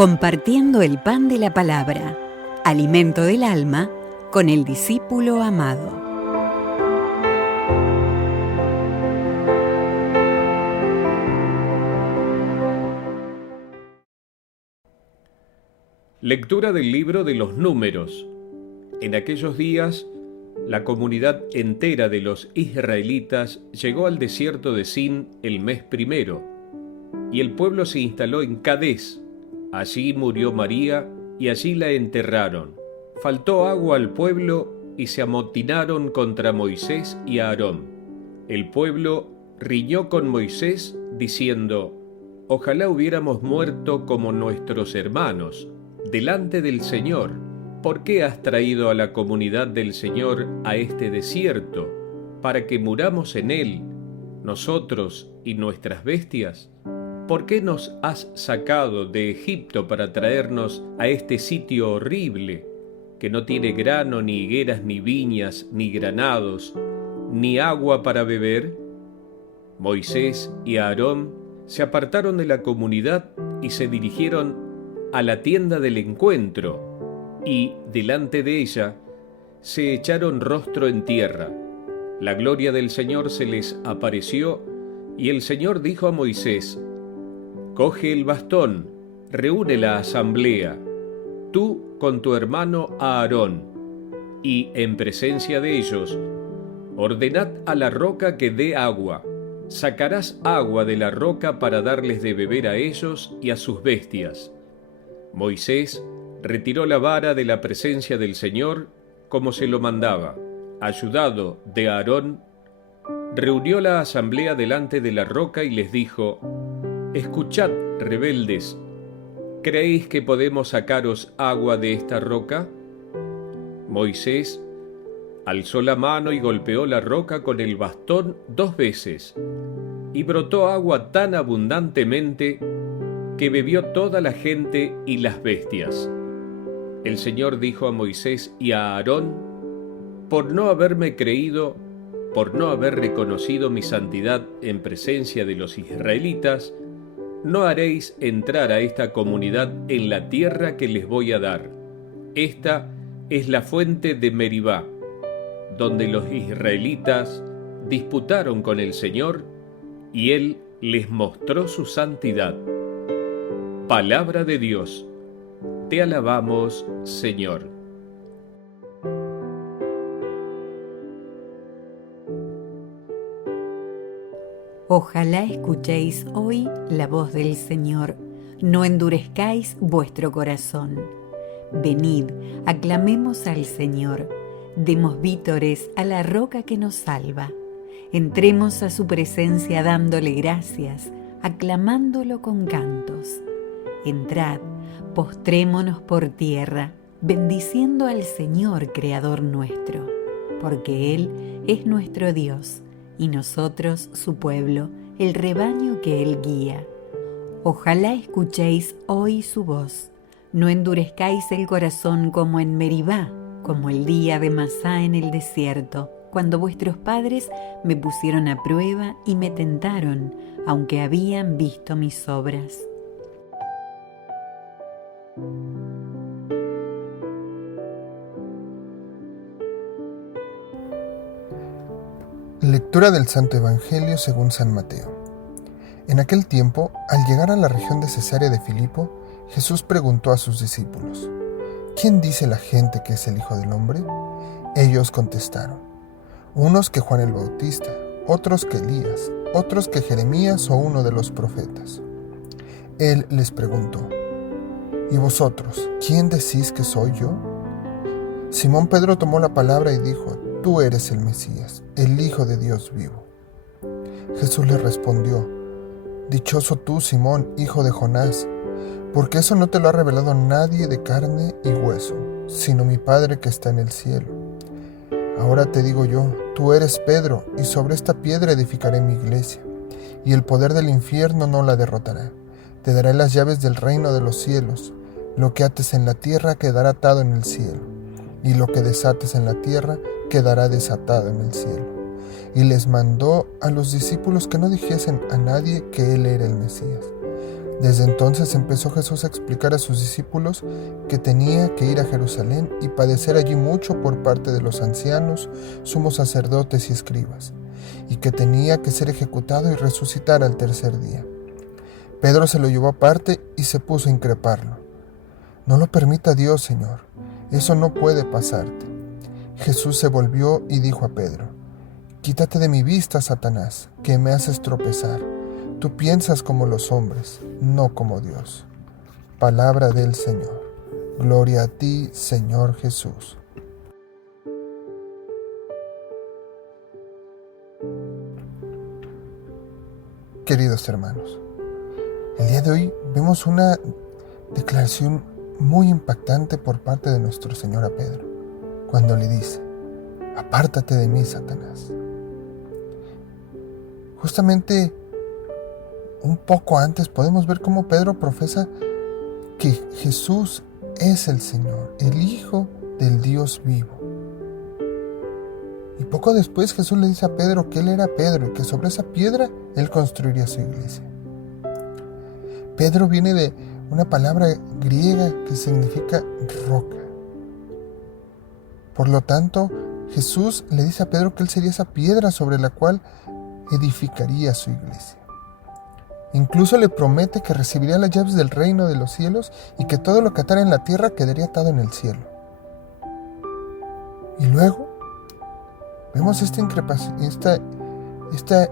Compartiendo el pan de la palabra, alimento del alma, con el discípulo amado. Lectura del libro de los Números. En aquellos días, la comunidad entera de los israelitas llegó al desierto de Sin el mes primero, y el pueblo se instaló en Cades. Allí murió María, y allí la enterraron. Faltó agua al pueblo, y se amotinaron contra Moisés y Aarón. El pueblo riñó con Moisés, diciendo: «Ojalá hubiéramos muerto como nuestros hermanos, delante del Señor. ¿Por qué has traído a la comunidad del Señor a este desierto, para que muramos en él, nosotros y nuestras bestias? ¿Por qué nos has sacado de Egipto para traernos a este sitio horrible, que no tiene grano, ni higueras, ni viñas, ni granados, ni agua para beber?» Moisés y Aarón se apartaron de la comunidad y se dirigieron a la tienda del encuentro, y delante de ella se echaron rostro en tierra. La gloria del Señor se les apareció, y el Señor dijo a Moisés: «Coge el bastón, reúne la asamblea, tú con tu hermano Aarón, y en presencia de ellos, ordenad a la roca que dé agua. Sacarás agua de la roca para darles de beber a ellos y a sus bestias». Moisés retiró la vara de la presencia del Señor como se lo mandaba. Ayudado de Aarón, reunió la asamblea delante de la roca y les dijo: «Escuchad, rebeldes, ¿creéis que podemos sacaros agua de esta roca?» Moisés alzó la mano y golpeó la roca con el bastón 2 veces, y brotó agua tan abundantemente que bebió toda la gente y las bestias. El Señor dijo a Moisés y a Aarón: «Por no haberme creído, por no haber reconocido mi santidad en presencia de los israelitas, no haréis entrar a esta comunidad en la tierra que les voy a dar. Esta es la fuente de Meribá, donde los israelitas disputaron con el Señor, y Él les mostró su santidad». Palabra de Dios. Te alabamos, Señor. Ojalá escuchéis hoy la voz del Señor, no endurezcáis vuestro corazón. Venid, aclamemos al Señor, demos vítores a la roca que nos salva. Entremos a su presencia dándole gracias, aclamándolo con cantos. Entrad, postrémonos por tierra, bendiciendo al Señor, Creador nuestro, porque Él es nuestro Dios, y nosotros su pueblo, el rebaño que Él guía. Ojalá escuchéis hoy su voz, no endurezcáis el corazón como en Meribá, como el día de Masá en el desierto, cuando vuestros padres me pusieron a prueba y me tentaron, aunque habían visto mis obras. Lectura del Santo Evangelio según San Mateo. En aquel tiempo, al llegar a la región de Cesarea de Filipo, Jesús preguntó a sus discípulos: «¿Quién dice la gente que es el Hijo del Hombre?». Ellos contestaron: «Unos que Juan el Bautista, otros que Elías, otros que Jeremías o uno de los profetas». Él les preguntó: «¿Y vosotros, quién decís que soy yo?». Simón Pedro tomó la palabra y dijo: «Tú eres el Mesías, el Hijo de Dios vivo». Jesús le respondió: «Dichoso tú, Simón, hijo de Jonás, porque eso no te lo ha revelado nadie de carne y hueso, sino mi Padre que está en el cielo. Ahora te digo yo, tú eres Pedro, y sobre esta piedra edificaré mi iglesia, y el poder del infierno no la derrotará. Te daré las llaves del reino de los cielos. Lo que ates en la tierra quedará atado en el cielo, y lo que desates en la tierra quedará desatado en el cielo». Y les mandó a los discípulos que no dijesen a nadie que Él era el Mesías. Desde entonces empezó Jesús a explicar a sus discípulos que tenía que ir a Jerusalén y padecer allí mucho por parte de los ancianos, sumos sacerdotes y escribas, y que tenía que ser ejecutado y resucitar al tercer día. Pedro se lo llevó aparte y se puso a increparlo. No lo permita Dios, Señor, eso no puede pasarte. Jesús se volvió y dijo a Pedro: Quítate de mi vista, Satanás, que me haces tropezar. Tú piensas como los hombres, no como Dios. Palabra del Señor. Gloria a ti, Señor Jesús. Queridos hermanos, el día de hoy vemos una declaración muy impactante por parte de nuestro Señor a Pedro, cuando le dice: Apártate de mí, Satanás. Justamente un poco antes podemos ver cómo Pedro profesa que Jesús es el Señor, el Hijo del Dios vivo. Y poco después Jesús le dice a Pedro que él era Pedro y que sobre esa piedra él construiría su iglesia. Pedro viene de una palabra griega que significa roca. Por lo tanto, Jesús le dice a Pedro que él sería esa piedra sobre la cual edificaría su iglesia. Incluso le promete que recibiría las llaves del reino de los cielos y que todo lo que atara en la tierra quedaría atado en el cielo. Y luego vemos esta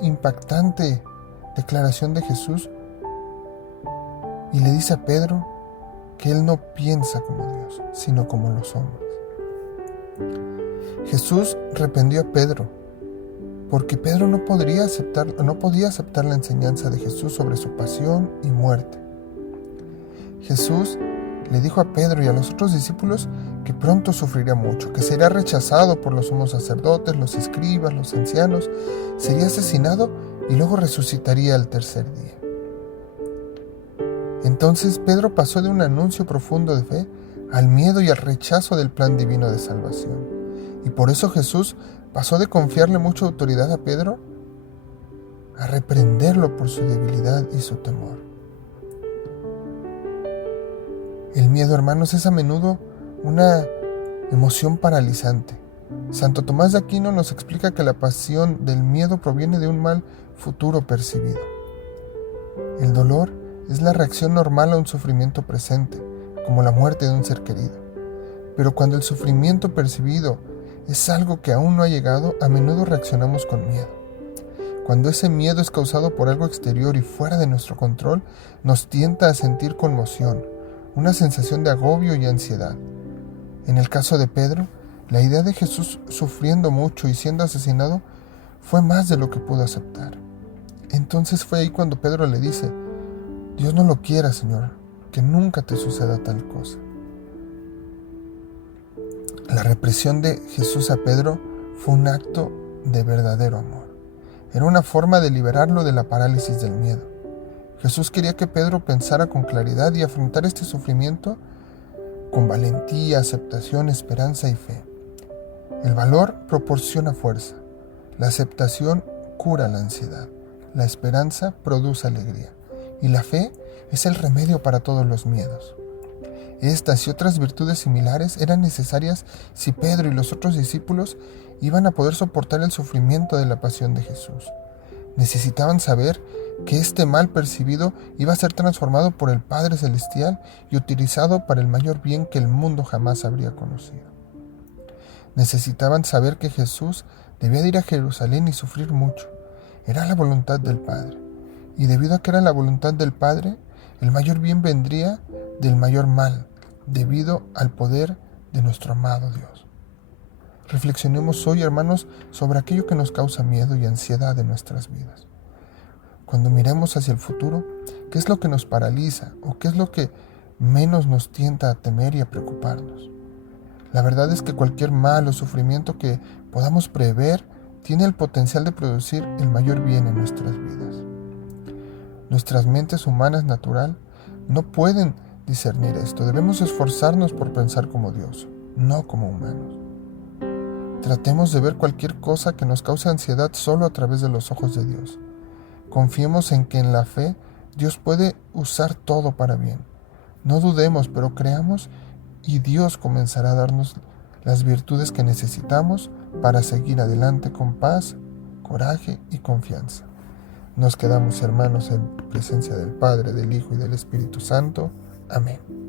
impactante declaración de Jesús y le dice a Pedro que él no piensa como Dios, sino como los hombres. Jesús reprendió a Pedro porque Pedro no podía aceptar la enseñanza de Jesús sobre su pasión y muerte. Jesús le dijo a Pedro y a los otros discípulos que pronto sufriría mucho, que sería rechazado por los sumos sacerdotes, los escribas, los ancianos, sería asesinado y luego resucitaría al tercer día. Entonces Pedro pasó de un anuncio profundo de fe al miedo y al rechazo del plan divino de salvación. Y por eso Jesús pasó de confiarle mucha autoridad a Pedro a reprenderlo por su debilidad y su temor. El miedo, hermanos, es a menudo una emoción paralizante. Santo Tomás de Aquino nos explica que la pasión del miedo proviene de un mal futuro percibido. El dolor es la reacción normal a un sufrimiento presente, como la muerte de un ser querido. Pero cuando el sufrimiento percibido es algo que aún no ha llegado, a menudo reaccionamos con miedo. Cuando ese miedo es causado por algo exterior y fuera de nuestro control, nos tienta a sentir conmoción, una sensación de agobio y ansiedad. En el caso de Pedro, la idea de Jesús sufriendo mucho y siendo asesinado fue más de lo que pudo aceptar. Entonces fue ahí cuando Pedro le dice: Dios no lo quiera, Señor, que nunca te suceda tal cosa. La represión de Jesús a Pedro fue un acto de verdadero amor. Era una forma de liberarlo de la parálisis del miedo. Jesús quería que Pedro pensara con claridad y afrontara este sufrimiento con valentía, aceptación, esperanza y fe. El valor proporciona fuerza. La aceptación cura la ansiedad. La esperanza produce alegría. Y la fe es el remedio para todos los miedos. Estas y otras virtudes similares eran necesarias si Pedro y los otros discípulos iban a poder soportar el sufrimiento de la pasión de Jesús. Necesitaban saber que este mal percibido iba a ser transformado por el Padre Celestial y utilizado para el mayor bien que el mundo jamás habría conocido. Necesitaban saber que Jesús debía de ir a Jerusalén y sufrir mucho. Era la voluntad del Padre. Y debido a que era la voluntad del Padre, el mayor bien vendría del mayor mal, debido al poder de nuestro amado Dios. Reflexionemos hoy, hermanos, sobre aquello que nos causa miedo y ansiedad en nuestras vidas. Cuando miremos hacia el futuro, ¿qué es lo que nos paraliza o qué es lo que menos nos tienta a temer y a preocuparnos? La verdad es que cualquier mal o sufrimiento que podamos prever tiene el potencial de producir el mayor bien en nuestras vidas. Nuestras mentes humanas natural no pueden discernir esto. Debemos esforzarnos por pensar como Dios, no como humanos. Tratemos de ver cualquier cosa que nos cause ansiedad solo a través de los ojos de Dios. Confiemos en que en la fe Dios puede usar todo para bien. No dudemos, pero creamos y Dios comenzará a darnos las virtudes que necesitamos para seguir adelante con paz, coraje y confianza. Nos quedamos, hermanos, en presencia del Padre, del Hijo y del Espíritu Santo. Amén.